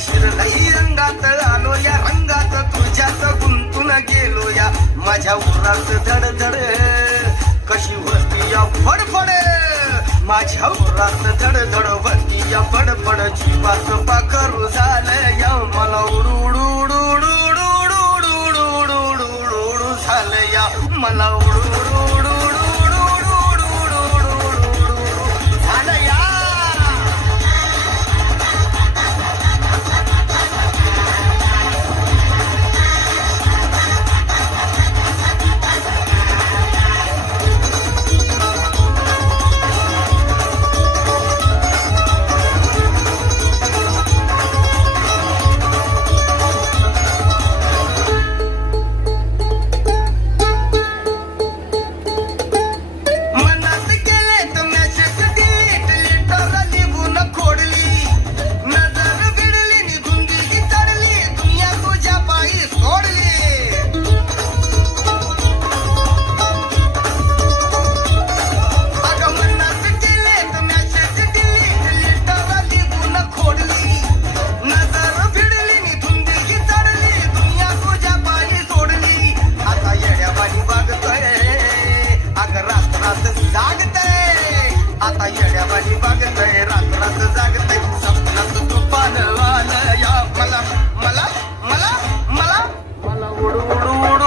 शिरलही रंगात आलो या रंगात तुझ्यात गुंतून गेलो या माझ्या उरात धडधड कशी होती या फडफड माझ्या उरात धडधड होती या फडफड जीवात पाखरू झालं या मला उडू झालं या मला उडू झालं या आता येड्यावानी बघतय रात रात जागतय सपनात तुफान आलं या मला मला मला मला मला उडू